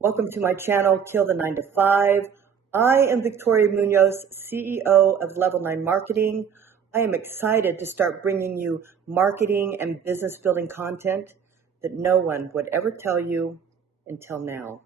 Welcome to my channel, Kill the 9 to 5. I am Victoria Munoz, CEO of Level 9 Marketing. I am excited to start bringing you marketing and business building content that no one would ever tell you until now.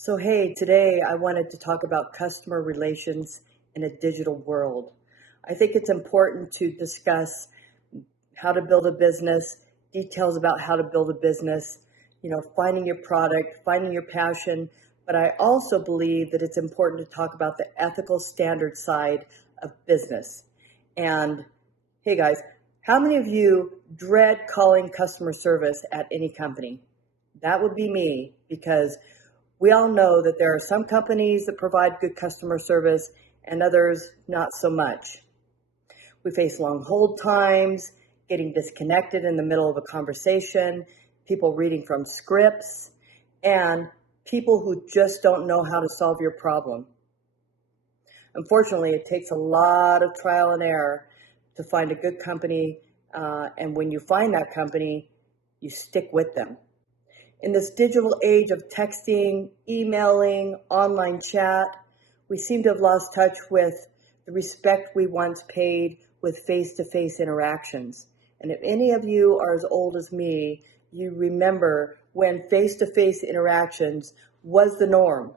So hey, today I wanted to talk about customer relations in a digital world. I think it's important to discuss how to build a business, details about how to build a business, finding your product, finding your passion. But I also believe that it's important to talk about the ethical standard side of business. And hey guys, how many of you dread calling customer service at any company? That would be me, because we all know that there are some companies that provide good customer service and others not so much. We face long hold times, getting disconnected in the middle of a conversation, people reading from scripts, and people who just don't know how to solve your problem. Unfortunately, it takes a lot of trial and error to find a good company, and when you find that company, you stick with them. In this digital age of texting, emailing, online chat, we seem to have lost touch with the respect we once paid with face-to-face interactions. And if any of you are as old as me, you remember when face-to-face interactions was the norm.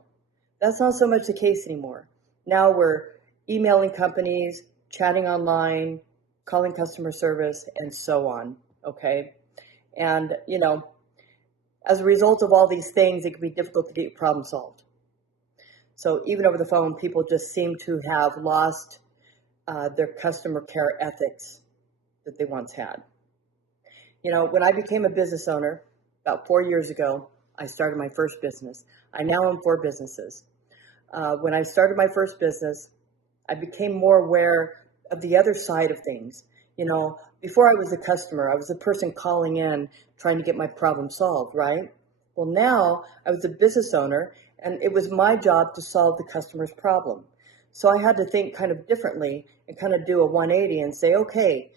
That's not so much the case anymore. Now we're emailing companies, chatting online, calling customer service, and so on, okay? And, as a result of all these things, it can be difficult to get your problem solved. So even over the phone, people just seem to have lost their customer care ethics that they once had. When I became a business owner about 4 years ago, I started my first business. I now own 4 businesses. When I started my first business, I became more aware of the other side of things. Before I was a customer, I was the person calling in, trying to get my problem solved, right? Well, now I was a business owner, and it was my job to solve the customer's problem. So I had to think kind of differently and kind of do a 180 and say, okay,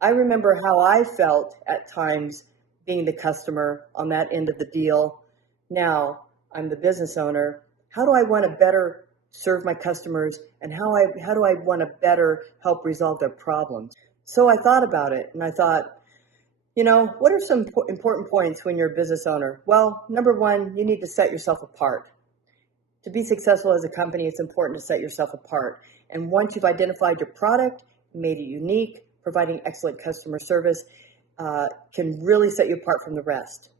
I remember how I felt at times being the customer on that end of the deal. Now I'm the business owner. How do I want to better serve my customers, and how do I want to better help resolve their problems? So I thought about it, and I thought, what are some important points when you're a business owner? Well, number one, you need to set yourself apart. To be successful as a company, it's important to set yourself apart. And once you've identified your product, made it unique, providing excellent customer service can really set you apart from the rest.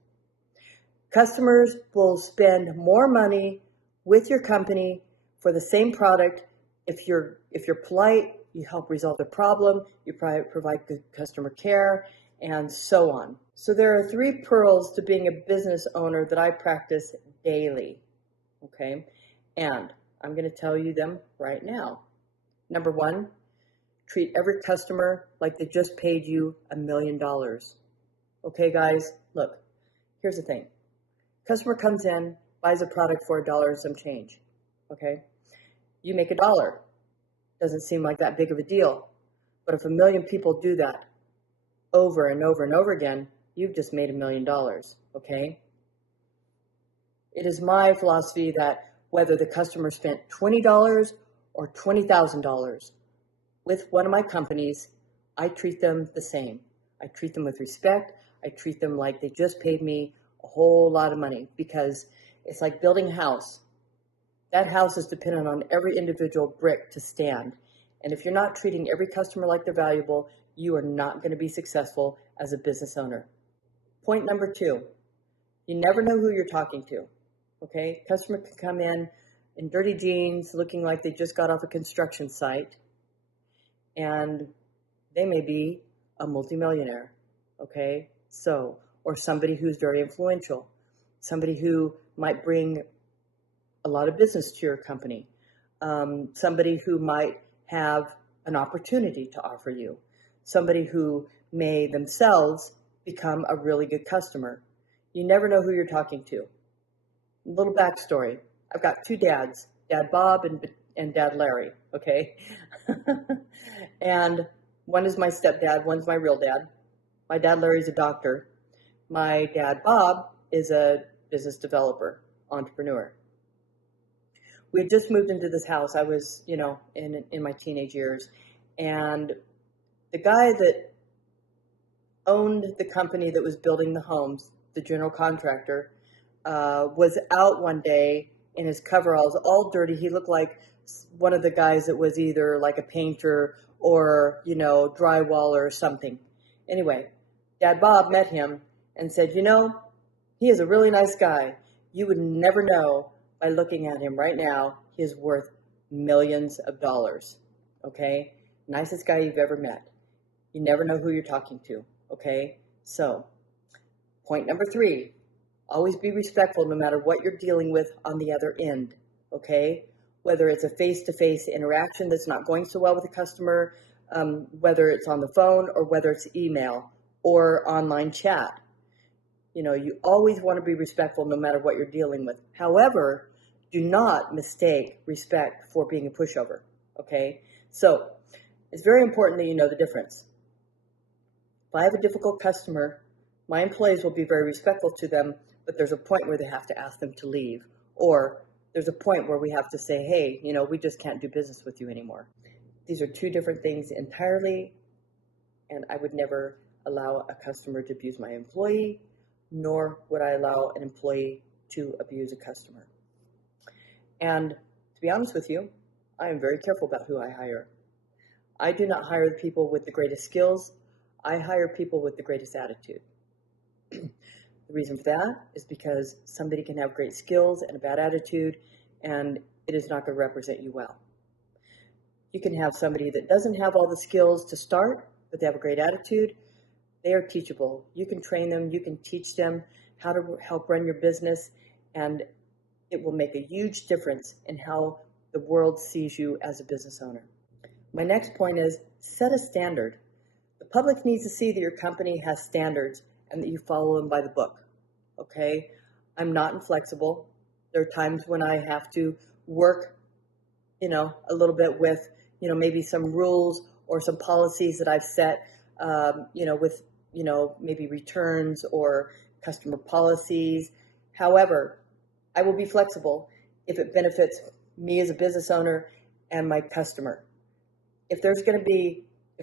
Customers will spend more money with your company for the same product if you're polite, you help resolve the problem, you provide good customer care, and so on. So there are 3 pearls to being a business owner that I practice daily, okay? And I'm going to tell you them right now. Number 1, treat every customer like they just paid you $1 million. Okay, guys, look, here's the thing. Customer comes in, buys a product for $1 and some change, okay? You make $1. Doesn't seem like that big of a deal. But if 1 million people do that over and over and over again, you've just made $1 million, okay? It is my philosophy that whether the customer spent $20 or $20,000 with one of my companies, I treat them the same. I treat them with respect. I treat them like they just paid me a whole lot of money, because it's like building a house. That house is dependent on every individual brick to stand. And if you're not treating every customer like they're valuable, you are not going to be successful as a business owner. Point number 2, you never know who you're talking to, okay? Customer can come in dirty jeans, looking like they just got off a construction site, and they may be a multimillionaire, okay? Or somebody who's very influential. somebody who might bring a lot of business to your company, somebody who might have an opportunity to offer you, somebody who may themselves become a really good customer. You never know who you're talking to. A little backstory. I've got two dads, Dad Bob and Dad Larry, okay? And one is my stepdad, one's my real dad. My dad Larry's a doctor. My dad Bob is a business developer, entrepreneur. We had just moved into this house. I was, in my teenage years. And the guy that owned the company that was building the homes, the general contractor, was out one day in his coveralls, all dirty. He looked like one of the guys that was either like a painter or, drywaller or something. Anyway, Dad Bob met him and said, he is a really nice guy. You would never know by looking at him right now. He is worth millions of dollars, okay? Nicest guy you've ever met. You never know who you're talking to, okay? So, point number 3, always be respectful no matter what you're dealing with on the other end, okay? Whether it's a face-to-face interaction that's not going so well with a customer, whether it's on the phone or whether it's email or online chat. You always want to be respectful no matter what you're dealing with. However, do not mistake respect for being a pushover, okay? So, it's very important that you know the difference. If I have a difficult customer, my employees will be very respectful to them, but there's a point where they have to ask them to leave. Or there's a point where we have to say, hey, we just can't do business with you anymore. These are two different things entirely, and I would never allow a customer to abuse my employee, nor would I allow an employee to abuse a customer. And to be honest with you, I am very careful about who I hire. I do not hire the people with the greatest skills. I hire people with the greatest attitude. The reason for that is because somebody can have great skills and a bad attitude, and it is not going to represent you well. You can have somebody that doesn't have all the skills to start, but they have a great attitude. They are teachable. You can train them. You can teach them how to help run your business, and it will make a huge difference in how the world sees you as a business owner. My next point is set a standard. The public needs to see that your company has standards and that you follow them by the book, okay? I'm not inflexible. There are times when I have to work, a little bit with, maybe some rules or some policies that I've set, with, maybe returns or customer policies. However, I will be flexible if it benefits me as a business owner and my customer. If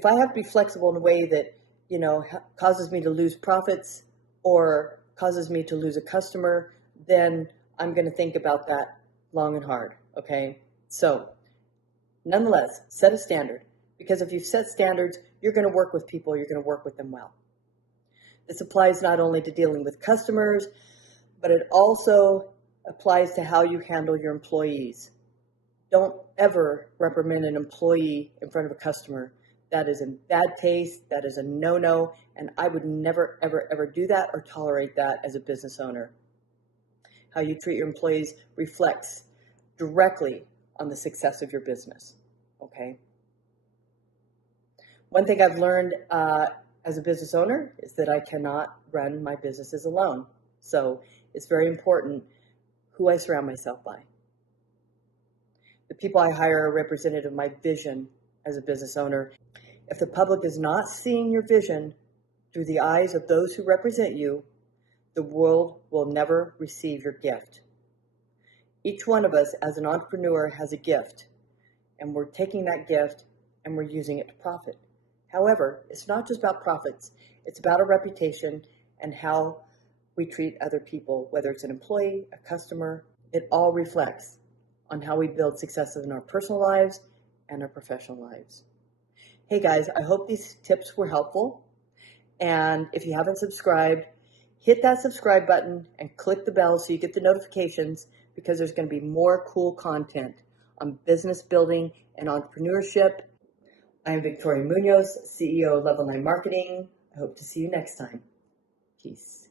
I have to be flexible in a way that, causes me to lose profits or causes me to lose a customer, then I'm going to think about that long and hard, okay? So, nonetheless, set a standard, because if you've set standards, you're going to work with people, you're going to work with them well. This applies not only to dealing with customers, but it also applies to how you handle your employees. Don't ever reprimand an employee in front of a customer. That is in bad taste, that is a no-no, and I would never, ever, ever do that or tolerate that as a business owner. How you treat your employees reflects directly on the success of your business, okay? One thing I've learned as a business owner is that I cannot run my businesses alone. So it's very important who I surround myself by. The people I hire are representative of my vision as a business owner. If the public is not seeing your vision through the eyes of those who represent you, the world will never receive your gift. Each one of us as an entrepreneur has a gift, and we're taking that gift and we're using it to profit. However, it's not just about profits. It's about a reputation and how we treat other people, whether it's an employee, a customer. It all reflects on how we build success in our personal lives and our professional lives. Hey guys, I hope these tips were helpful. And if you haven't subscribed, hit that subscribe button and click the bell so you get the notifications, because there's going to be more cool content on business building and entrepreneurship. I'm Victoria Munoz, CEO of Level 9 Marketing. I hope to see you next time. Peace.